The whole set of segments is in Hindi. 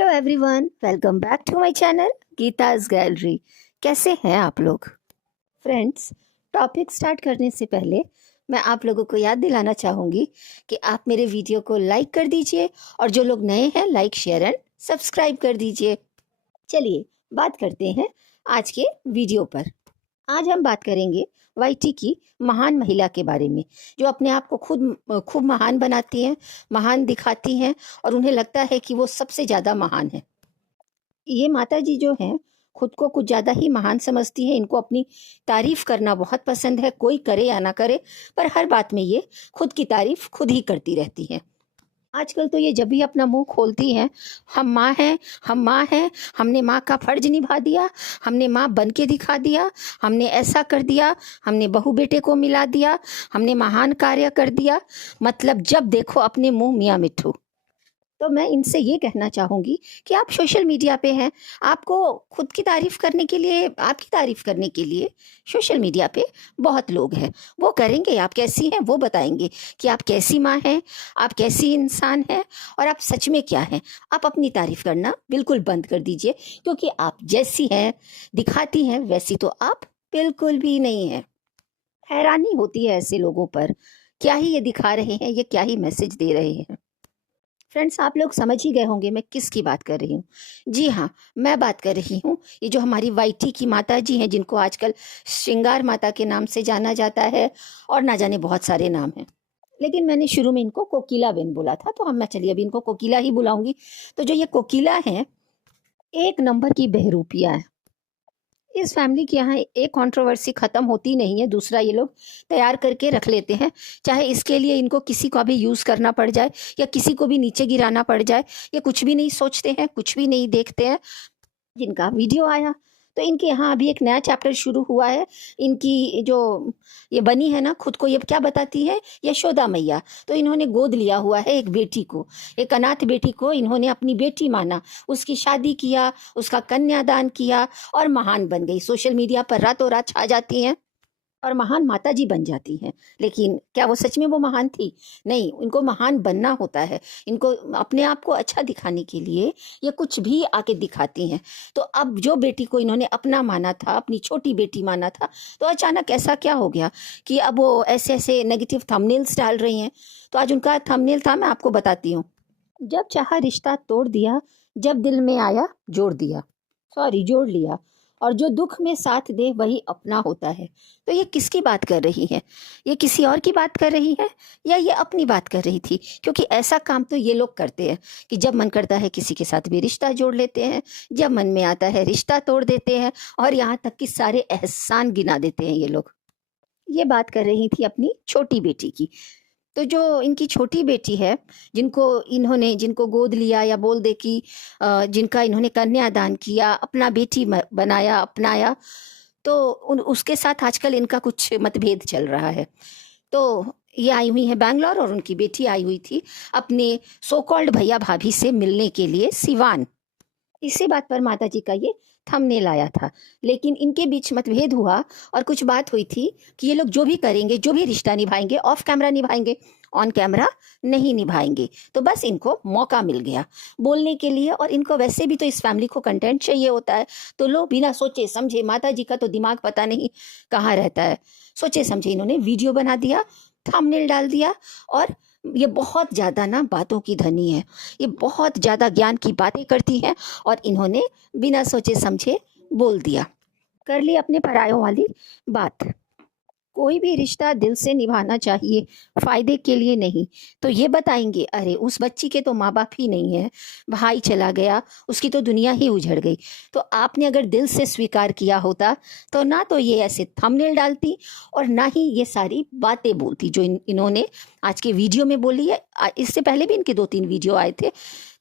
Hello everyone, welcome back to my channel Geeta's gallery. कैसे हैं आप लोग फ्रेंड्स? टॉपिक स्टार्ट करने से पहले मैं आप लोगों को याद दिलाना चाहूँगी कि आप मेरे वीडियो को लाइक कर दीजिए और जो लोग नए हैं लाइक शेयर एंड सब्सक्राइब कर दीजिए। चलिए बात करते हैं आज के वीडियो पर। आज हम बात करेंगे वाईटी की महान महिला के बारे में, जो अपने आप को खूब महान बनाती हैं, महान दिखाती हैं और उन्हें लगता है कि वो सबसे ज़्यादा महान है। ये माता जी जो हैं खुद को कुछ ज़्यादा ही महान समझती हैं। इनको अपनी तारीफ करना बहुत पसंद है, कोई करे या ना करे, पर हर बात में ये खुद की तारीफ खुद ही करती रहती हैं। आजकल तो ये जब भी अपना मुंह खोलती हैं, हम माँ हैं, हम माँ हैं, हमने माँ का फर्ज निभा दिया, हमने माँ बन के दिखा दिया, हमने ऐसा कर दिया, हमने बहू बेटे को मिला दिया, हमने महान कार्य कर दिया। मतलब जब देखो अपने मुंह मियाँ मिट्ठू। तो मैं इनसे ये कहना चाहूँगी कि आप सोशल मीडिया पे हैं, आपको खुद की तारीफ़ करने के लिए, आपकी तारीफ़ करने के लिए सोशल मीडिया पे बहुत लोग हैं। वो करेंगे, आप कैसी हैं वो बताएंगे कि आप कैसी माँ हैं, आप कैसी इंसान हैं और आप सच में क्या हैं। आप अपनी तारीफ़ करना बिल्कुल बंद कर दीजिए, क्योंकि आप जैसी हैं दिखाती हैं वैसी तो आप बिल्कुल भी नहीं हैं। हैरानी होती है ऐसे लोगों पर, क्या ही ये दिखा रहे हैं, ये क्या ही मैसेज दे रहे हैं। फ्रेंड्स, आप लोग समझ ही गए होंगे मैं किसकी बात कर रही हूँ। जी हाँ, मैं बात कर रही हूँ ये जो हमारी वाईटी की माता जी हैं, जिनको आजकल श्रृंगार माता के नाम से जाना जाता है और ना जाने बहुत सारे नाम हैं, लेकिन मैंने शुरू में इनको कोकिला बेन बोला था, तो हम मैं चलिए अभी इनको कोकिला ही बुलाऊंगी। तो जो ये कोकिला हैं, एक नंबर की बहरूपिया है। इस फैमिली के यहाँ एक कंट्रोवर्सी ख़त्म होती नहीं है, दूसरा ये लोग तैयार करके रख लेते हैं, चाहे इसके लिए इनको किसी को भी यूज़ करना पड़ जाए या किसी को भी नीचे गिराना पड़ जाए। ये कुछ भी नहीं सोचते हैं, कुछ भी नहीं देखते हैं। जिनका वीडियो आया तो इनके यहाँ अभी एक नया चैप्टर शुरू हुआ है। इनकी जो ये बनी है ना, खुद को ये क्या बताती है, यशोदा मैया। तो इन्होंने गोद लिया हुआ है एक बेटी को, एक अनाथ बेटी को इन्होंने अपनी बेटी माना, उसकी शादी किया, उसका कन्यादान किया और महान बन गई। सोशल मीडिया पर रातों रात छा जाती हैं और महान माता जी बन जाती हैं। लेकिन क्या वो सच में वो महान थी? नहीं, इनको महान बनना होता है। इनको अपने आप को अच्छा दिखाने के लिए ये कुछ भी आके दिखाती हैं। तो अब जो बेटी को इन्होंने अपना माना था, अपनी छोटी बेटी माना था, तो अचानक ऐसा क्या हो गया कि अब वो ऐसे ऐसे नेगेटिव थंबनेल्स डाल रही हैं। तो आज उनका थंबनेल था, मैं आपको बताती हूँ। जब चाहा रिश्ता तोड़ दिया, जब दिल में आया जोड़ दिया, सॉरी जोड़ लिया, और जो दुख में साथ दे वही अपना होता है। तो ये किसकी बात कर रही है? ये किसी और की बात कर रही है या ये अपनी बात कर रही थी? क्योंकि ऐसा काम तो ये लोग करते हैं कि जब मन करता है किसी के साथ भी रिश्ता जोड़ लेते हैं, जब मन में आता है रिश्ता तोड़ देते हैं और यहाँ तक कि सारे एहसान गिना देते हैं ये लोग। ये बात कर रही थी अपनी छोटी बेटी की। तो जो इनकी छोटी बेटी है, जिनको गोद लिया या बोल दे कि जिनका इन्होंने कन्यादान किया, अपना बेटी बनाया, अपनाया, तो उसके साथ आजकल इनका कुछ मतभेद चल रहा है। तो ये आई हुई है बैंगलोर और उनकी बेटी आई हुई थी अपने सो कॉल्ड भैया भाभी से मिलने के लिए सिवान। इसी बात पर माता जी का ये थंबनेल आया था। लेकिन इनके बीच मतभेद हुआ और कुछ बात हुई थी कि ये लोग जो भी करेंगे, जो भी रिश्ता निभाएंगे, ऑफ कैमरा निभाएंगे, ऑन कैमरा नहीं निभाएंगे। तो बस इनको मौका मिल गया बोलने के लिए, और इनको वैसे भी तो इस फैमिली को कंटेंट चाहिए होता है। तो लोग बिना सोचे समझे, माता जी का तो दिमाग पता नहीं कहाँ रहता है, सोचे समझे इन्होंने वीडियो बना दिया, थंबनेल डाल दिया। और ये बहुत ज़्यादा ना बातों की धनी है, ये बहुत ज़्यादा ज्ञान की बातें करती हैं और इन्होंने बिना सोचे समझे बोल दिया, कर ली अपने परायों वाली बात। कोई भी रिश्ता दिल से निभाना चाहिए, फायदे के लिए नहीं। तो ये बताएंगे अरे उस बच्ची के तो माँ बाप ही नहीं है, भाई चला गया, उसकी तो दुनिया ही उजड़ गई। तो आपने अगर दिल से स्वीकार किया होता तो ना तो ये ऐसे थंबनेल डालती और ना ही ये सारी बातें बोलती जो इन्होंने आज के वीडियो में बोली है। इससे पहले भी इनके 2-3 वीडियो आए थे।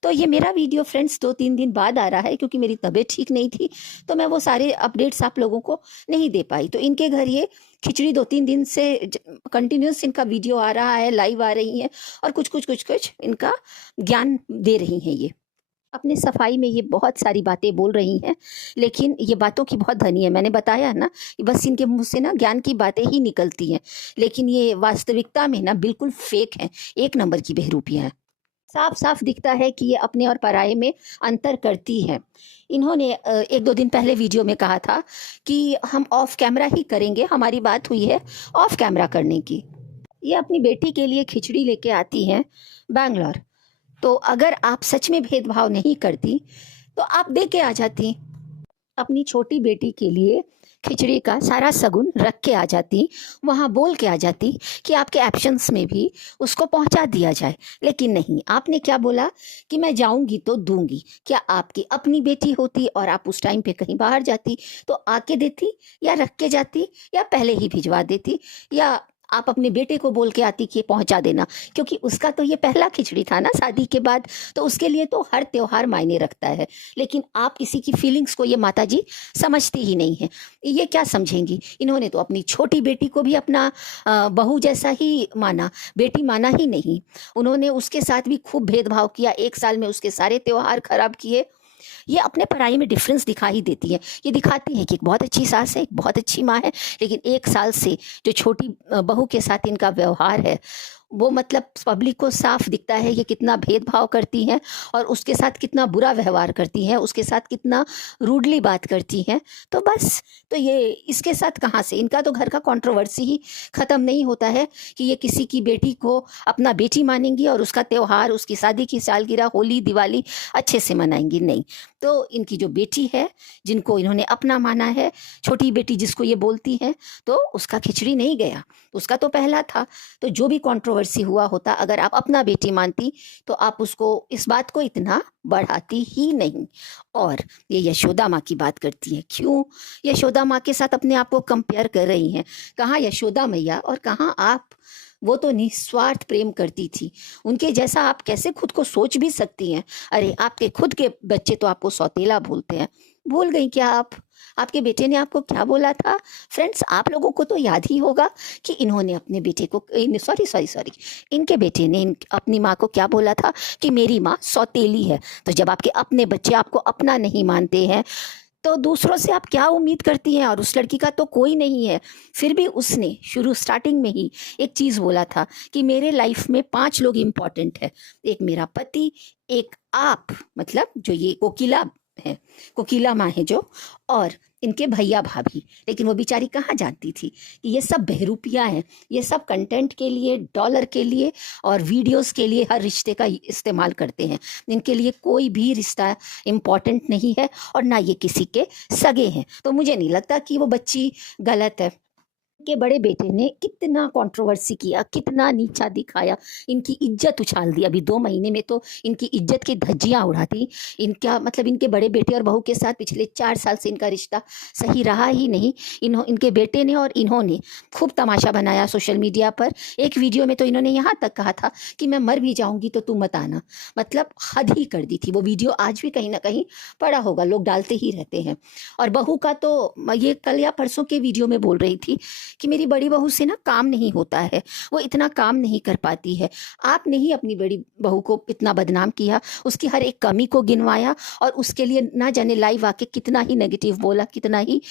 तो ये मेरा वीडियो फ्रेंड्स 2-3 दिन बाद आ रहा है, क्योंकि मेरी तबीयत ठीक नहीं थी, तो मैं वो सारे अपडेट्स आप लोगों को नहीं दे पाई। तो इनके घर ये खिचड़ी 2-3 दिन से कंटिन्यूस इनका वीडियो आ रहा है, लाइव आ रही है और कुछ इनका ज्ञान दे रही हैं। ये अपने सफाई में ये बहुत सारी बातें बोल रही हैं, लेकिन ये बातों की बहुत धनी है। मैंने बताया ना, बस इनके मुंह से ना ज्ञान की बातें ही निकलती हैं, लेकिन ये वास्तविकता में ना बिल्कुल फेक है, एक नंबर की बहरूपियाँ हैं। साफ साफ दिखता है कि ये अपने और पराये में अंतर करती है। इन्होंने एक दो दिन पहले वीडियो में कहा था कि हम ऑफ कैमरा ही करेंगे, हमारी बात हुई है ऑफ कैमरा करने की। ये अपनी बेटी के लिए खिचड़ी लेके आती हैं बैंगलोर। तो अगर आप सच में भेदभाव नहीं करती तो आप दे के आ जाती, अपनी छोटी बेटी के लिए खिचड़ी का सारा सगुन रख के आ जाती, वहाँ बोल के आ जाती कि आपके एब्सेंस में भी उसको पहुँचा दिया जाए। लेकिन नहीं, आपने क्या बोला कि मैं जाऊँगी तो दूंगी। क्या आपकी अपनी बेटी होती और आप उस टाइम पे कहीं बाहर जाती तो आके देती, या रख के जाती, या पहले ही भिजवा देती, या आप अपने बेटे को बोल के आती कि पहुंचा देना, क्योंकि उसका तो ये पहला खिचड़ी था ना शादी के बाद, तो उसके लिए तो हर त्योहार मायने रखता है। लेकिन आप किसी की फीलिंग्स को ये माताजी समझती ही नहीं है। ये क्या समझेंगी? इन्होंने तो अपनी छोटी बेटी को भी अपना बहू जैसा ही माना, बेटी माना ही नहीं। उन्होंने उसके साथ भी खूब भेदभाव किया, एक साल में उसके सारे त्योहार खराब किए। ये अपने पढ़ाई में डिफरेंस दिखा ही देती है। ये दिखाती है कि एक बहुत अच्छी सास है, एक बहुत अच्छी माँ है, लेकिन एक साल से जो छोटी बहू के साथ इनका व्यवहार है वो मतलब पब्लिक को साफ दिखता है ये कितना भेदभाव करती हैं और उसके साथ कितना बुरा व्यवहार करती हैं, उसके साथ कितना रूडली बात करती हैं। तो बस, तो ये इसके साथ कहाँ से, इनका तो घर का कंट्रोवर्सी ही ख़त्म नहीं होता है कि ये किसी की बेटी को अपना बेटी मानेंगी और उसका त्यौहार, उसकी शादी की सालगिरह, होली, दिवाली अच्छे से मनाएंगी। नहीं, तो इनकी जो बेटी है जिनको इन्होंने अपना माना है, छोटी बेटी जिसको ये बोलती हैं, तो उसका खिचड़ी नहीं गया, उसका तो पहला था। तो जो भी कंट्रोवर्सी हुआ होता, अगर आप अपना बेटी मानती तो आप उसको, इस बात को इतना बढ़ाती ही नहीं। और ये यशोदा माँ की बात करती हैं, क्यों यशोदा माँ के साथ अपने आप को कंपेयर कर रही हैं? कहाँ यशोदा मैया और कहाँ आप? वो तो निस्वार्थ प्रेम करती थी, उनके जैसा आप कैसे खुद को सोच भी सकती हैं? अरे आपके खुद के बच्चे तो आपको सौतेला बोलते हैं, भूल गई क्या आप? आपके बेटे ने आपको क्या बोला था? फ्रेंड्स, आप लोगों को तो याद ही होगा कि इन्होंने अपने बेटे को, सॉरी सॉरी सॉरी, इनके बेटे ने अपनी माँ को क्या बोला था कि मेरी माँ सौतेली है। तो जब आपके अपने बच्चे आपको अपना नहीं मानते हैं तो दूसरों से आप क्या उम्मीद करती हैं? और उस लड़की का तो कोई नहीं है, फिर भी उसने स्टार्टिंग में ही एक चीज़ बोला था कि मेरे लाइफ में 5 लोग इम्पॉर्टेंट है, एक मेरा पति, एक आप, मतलब जो ये कोकिला है, कोकिला माँ है जो, और इनके भैया भाभी। लेकिन वो बेचारी कहाँ जानती थी कि ये सब बहरूपियाँ हैं, ये सब कंटेंट के लिए, डॉलर के लिए और वीडियोस के लिए हर रिश्ते का इस्तेमाल करते हैं। इनके लिए कोई भी रिश्ता इम्पॉर्टेंट नहीं है और ना ये किसी के सगे हैं। तो मुझे नहीं लगता कि वो बच्ची गलत है। के बड़े बेटे ने कितना कंट्रोवर्सी किया, कितना नीचा दिखाया, इनकी इज्जत उछाल दी। अभी 2 महीने में तो इनकी इज्जत की धज्जियां उड़ा दी। इनका मतलब इनके बड़े बेटे और बहू के साथ पिछले 4 साल से इनका रिश्ता सही रहा ही नहीं। इनके बेटे ने और इन्होंने खूब तमाशा बनाया सोशल मीडिया पर। एक वीडियो में तो इन्होंने यहाँ तक कहा था कि मैं मर भी जाऊंगी तो तू मत आना, मतलब हद ही कर दी थी। वो वीडियो आज भी कहीं ना कहीं पड़ा होगा, लोग डालते ही रहते हैं। और बहू का तो ये कल या परसों के वीडियो में बोल रही थी कि मेरी बड़ी बहू से ना काम नहीं होता है, वो इतना काम नहीं कर पाती है। आपने ही अपनी बड़ी बहू को इतना बदनाम किया, उसकी हर एक कमी को गिनवाया और उसके लिए ना जाने लाइव आके कितना ही नेगेटिव बोला, कितना ही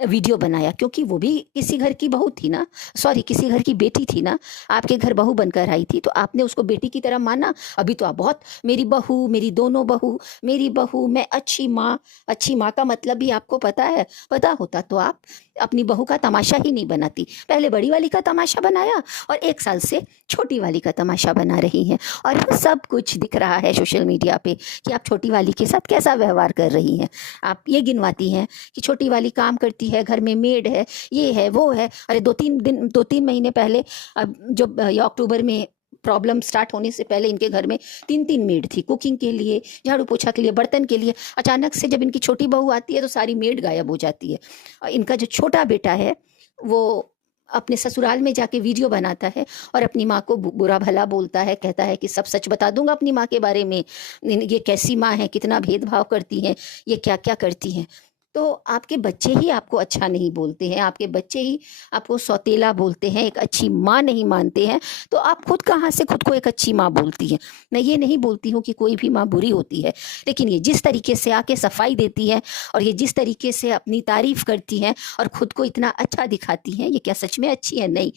वीडियो बनाया, क्योंकि वो भी किसी घर की बहू थी ना, सॉरी किसी घर की बेटी थी ना, आपके घर बहू बनकर आई थी तो आपने उसको बेटी की तरह माना। अभी तो आप बहुत मेरी बहू, मेरी दोनों बहू, मेरी बहू, मैं अच्छी माँ। अच्छी माँ का मतलब भी आपको पता है? पता होता तो आप अपनी बहू का तमाशा ही नहीं बनाती। पहले बड़ी वाली का तमाशा बनाया और 1 साल से छोटी वाली का तमाशा बना रही हैं, और वो सब कुछ दिख रहा है सोशल मीडिया पे कि आप छोटी वाली के साथ कैसा व्यवहार कर रही हैं। आप ये गिनवाती हैं कि छोटी वाली काम करती है, घर में मेड है, ये है, वो है। अरे 2-3 महीने पहले, अब जो अक्टूबर में प्रॉब्लम स्टार्ट होने से पहले इनके घर में 3-3 मेड थी, कुकिंग के लिए, झाड़ू पोछा के लिए, बर्तन के लिए। अचानक से जब इनकी छोटी बहू आती है तो सारी मेड गायब हो जाती है। और इनका जो छोटा बेटा है वो अपने ससुराल में जाके वीडियो बनाता है और अपनी माँ को बुरा भला बोलता है, कहता है कि सब सच बता दूंगा अपनी माँ के बारे में, ये कैसी माँ है, कितना भेदभाव करती हैं, ये क्या क्या करती हैं। तो आपके बच्चे ही आपको अच्छा नहीं बोलते हैं, आपके बच्चे ही आपको सौतेला बोलते हैं, एक अच्छी माँ नहीं मानते हैं, तो आप खुद कहाँ से खुद को एक अच्छी माँ बोलती हैं? मैं ये नहीं बोलती हूँ कि कोई भी माँ बुरी होती है, लेकिन ये जिस तरीके से आके सफाई देती है और ये जिस तरीके से अपनी तारीफ करती हैं और खुद को इतना अच्छा दिखाती हैं, ये क्या सच में अच्छी है? नहीं।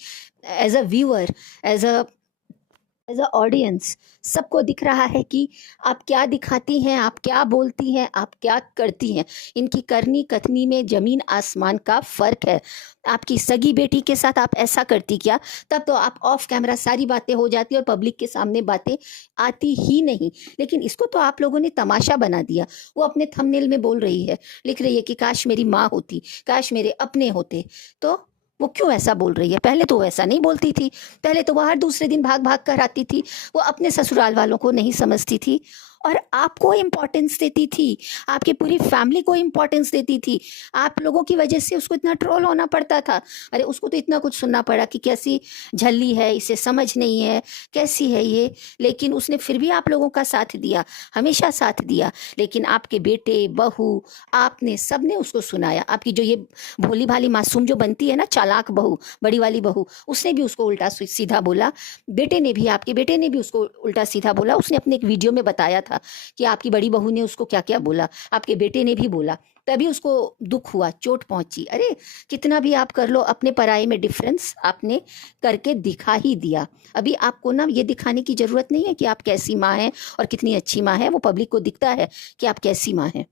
As a viewer, as a as a audience सबको दिख रहा है कि आप क्या दिखाती हैं, आप क्या बोलती हैं, आप क्या करती हैं। इनकी करनी कथनी में ज़मीन आसमान का फ़र्क है। आपकी सगी बेटी के साथ आप ऐसा करती क्या, तब तो आप ऑफ कैमरा सारी बातें हो जाती और पब्लिक के सामने बातें आती ही नहीं। लेकिन इसको तो आप लोगों ने तमाशा बना दिया। वो अपने थंबनेल में बोल रही है, लिख रही है कि काश मेरी माँ होती, काश मेरे अपने होते। तो वो क्यों ऐसा बोल रही है? पहले तो वो ऐसा नहीं बोलती थी। पहले तो वो हर दूसरे दिन भाग भाग कर आती थी। वो अपने ससुराल वालों को नहीं समझती थी और आपको इम्पोर्टेंस देती थी, आपकी पूरी फैमिली को इम्पोर्टेंस देती थी। आप लोगों की वजह से उसको इतना ट्रोल होना पड़ता था। अरे उसको तो इतना कुछ सुनना पड़ा कि कैसी झल्ली है, इसे समझ नहीं है, कैसी है ये। लेकिन उसने फिर भी आप लोगों का साथ दिया, हमेशा साथ दिया। लेकिन आपके बेटे, बहू, आपने सबने उसको सुनाया। आपकी जो ये भोली भाली मासूम जो बनती है ना, चालाक बहू, बड़ी वाली बहू, उसने भी उसको उल्टा सीधा बोला। बेटे ने भी, आपके बेटे ने भी उसको उल्टा सीधा बोला। उसने अपने एक वीडियो में बताया था कि आपकी बड़ी बहू ने उसको क्या क्या बोला, आपके बेटे ने भी बोला। तभी उसको दुख हुआ, चोट पहुंची। अरे कितना भी आप कर लो, अपने पराये में डिफरेंस आपने करके दिखा ही दिया। अभी आपको ना ये दिखाने की जरूरत नहीं है कि आप कैसी माँ हैं और कितनी अच्छी माँ है। वो पब्लिक को दिखता है कि आप कैसी माँ हैं।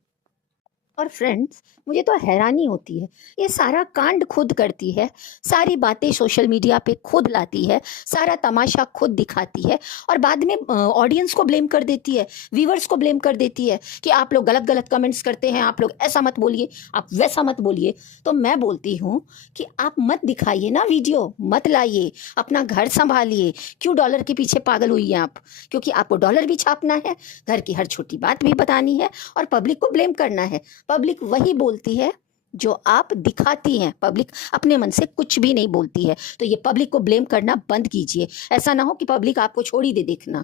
और फ्रेंड्स, मुझे तो हैरानी होती है, ये सारा कांड खुद करती है, सारी बातें सोशल मीडिया पे खुद लाती है, सारा तमाशा खुद दिखाती है और बाद में ऑडियंस को ब्लेम कर देती है, व्यूवर्स को ब्लेम कर देती है कि आप लोग गलत गलत कमेंट्स करते हैं, आप लोग ऐसा मत बोलिए, आप वैसा मत बोलिए। तो मैं बोलती हूँ कि आप मत दिखाइए ना, वीडियो मत लाइए, अपना घर संभालिए। क्यों डॉलर के पीछे पागल हुई हैं आप? क्योंकि आपको डॉलर भी छापना है, घर की हर छोटी बात भी बतानी है और पब्लिक को ब्लेम करना है। पब्लिक वही बोलती है जो आप दिखाती हैं। पब्लिक अपने मन से कुछ भी नहीं बोलती है। तो ये पब्लिक को ब्लेम करना बंद कीजिए। ऐसा ना हो कि पब्लिक आपको छोड़ ही दे देखना।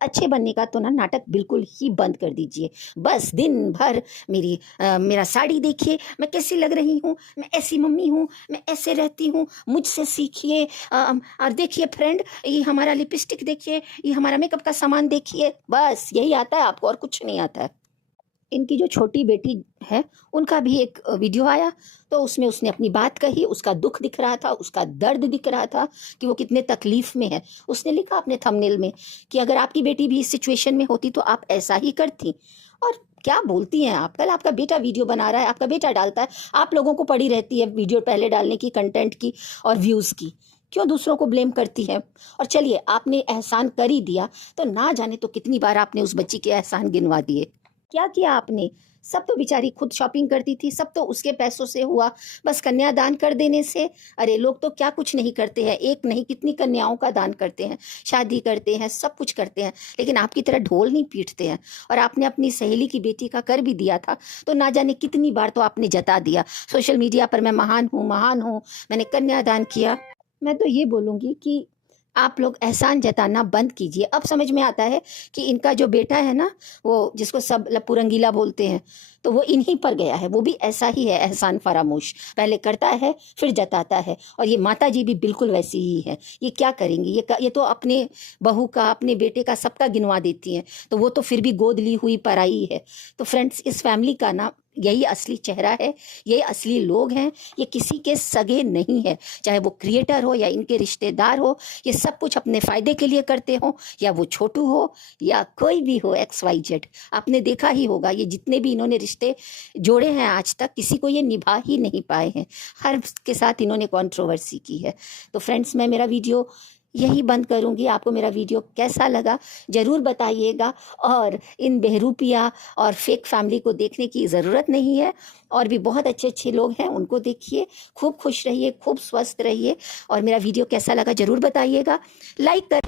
अच्छे बनने का तो ना नाटक बिल्कुल ही बंद कर दीजिए। बस दिन भर मेरा साड़ी देखिए, मैं कैसी लग रही हूँ, मैं ऐसी मम्मी हूँ, मैं ऐसे रहती हूँ, मुझसे सीखिए। और देखिए फ्रेंड, ये हमारा लिपस्टिक देखिए, ये हमारा मेकअप का सामान देखिए। बस यही आता है आपको और कुछ नहीं आता है। इनकी जो छोटी बेटी है, उनका भी एक वीडियो आया, तो उसमें उसने अपनी बात कही। उसका दुख दिख रहा था, उसका दर्द दिख रहा था कि वो कितने तकलीफ में है। उसने लिखा अपने थंबनेल में कि अगर आपकी बेटी भी इस सिचुएशन में होती तो आप ऐसा ही करती। और क्या बोलती हैं आप? कल आपका बेटा वीडियो बना रहा है, आपका बेटा डालता है, आप लोगों को पड़ी रहती है वीडियो पहले डालने की, कंटेंट की और व्यूज़ की। क्यों दूसरों को ब्लेम करती है? और चलिए, आपने एहसान कर ही दिया तो ना जाने तो कितनी बार आपने उस बच्ची के एहसान गिनवा दिए। क्या किया आपने? सब तो बेचारी खुद शॉपिंग करती थी, सब तो उसके पैसों से हुआ, बस कन्यादान कर देने से। अरे लोग तो क्या कुछ नहीं करते हैं, एक नहीं कितनी कन्याओं का दान करते हैं, शादी करते हैं, सब कुछ करते हैं, लेकिन आपकी तरह ढोल नहीं पीटते हैं। और आपने अपनी सहेली की बेटी का कर भी दिया था, तो ना जाने कितनी बार तो आपने जता दिया सोशल मीडिया पर, मैं महान हूँ, मैंने कन्यादान किया। मैं तो ये बोलूँगी कि आप लोग एहसान जताना बंद कीजिए। अब समझ में आता है कि इनका जो बेटा है ना, वो जिसको सब लप्पू रंगीला बोलते हैं, तो वो इन्हीं पर गया है। वो भी ऐसा ही है, एहसान फरामोश, पहले करता है फिर जताता है। और ये माता जी भी बिल्कुल वैसी ही है। ये क्या करेंगी? ये तो अपने बहू का, अपने बेटे का, सबका गिनवा देती हैं। तो वो तो फिर भी गोद ली हुई पराई है। तो फ्रेंड्स, इस फैमिली का ना यही असली चेहरा है, ये असली लोग हैं। ये किसी के सगे नहीं है, चाहे वो क्रिएटर हो या इनके रिश्तेदार हो। ये सब कुछ अपने फ़ायदे के लिए करते हो, या वो छोटू हो या कोई भी हो, XYZ। आपने देखा ही होगा, ये जितने भी इन्होंने रिश्ते जोड़े हैं आज तक, किसी को ये निभा ही नहीं पाए हैं। हर के साथ इन्होंने कंट्रोवर्सी की है। तो फ्रेंड्स, मैं मेरा वीडियो यही बंद करूंगी। आपको मेरा वीडियो कैसा लगा ज़रूर बताइएगा। और इन बहरूपिया और फेक फैमिली को देखने की ज़रूरत नहीं है। और भी बहुत अच्छे अच्छे लोग हैं, उनको देखिए। खूब खुश रहिए, खूब स्वस्थ रहिए। और मेरा वीडियो कैसा लगा ज़रूर बताइएगा। लाइक कर